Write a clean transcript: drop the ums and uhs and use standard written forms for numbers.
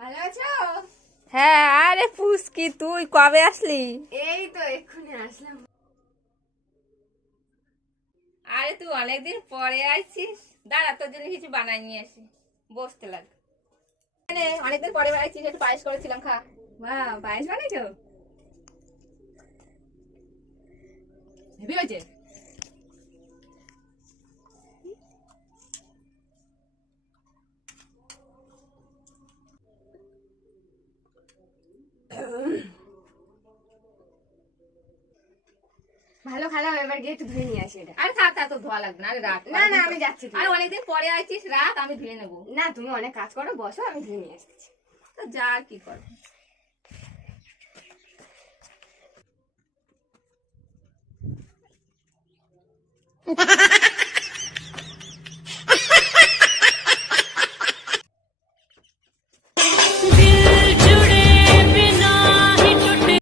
ভালো আছো? হ্যাঁ। আরে পুচকি, তুই কবে আসলি? এই তো এক্ষুনি আসলাম। আরে তুই অনেকদিন পরে আইছিস, দাঁড়া তোর জন্য কিছু বানাই নিয়ে আসি, বসতে লাগ। অনেকদিন পরে আইছিস, একটু পায়েস করেছিলাম, খা। বাহ, পায়েস বানাইছো? হেভি হয়েছে। ভালো খেলাম, এবার গিয়ে একটু ধুয়ে নিয়ে আসি এটা। আরে খা খা, তো ধোয়া লাগবে না, আরে রাখ। না না, আমি যাচ্ছি। আরে অনেকদিন পরে আইছিস, রাখ, আমি ধুয়ে নেবো। না, তুমি অনেক কাজ করো, বসো, আমি ধুয়ে নিয়ে আসতেছি। তো যা, আর কি কর।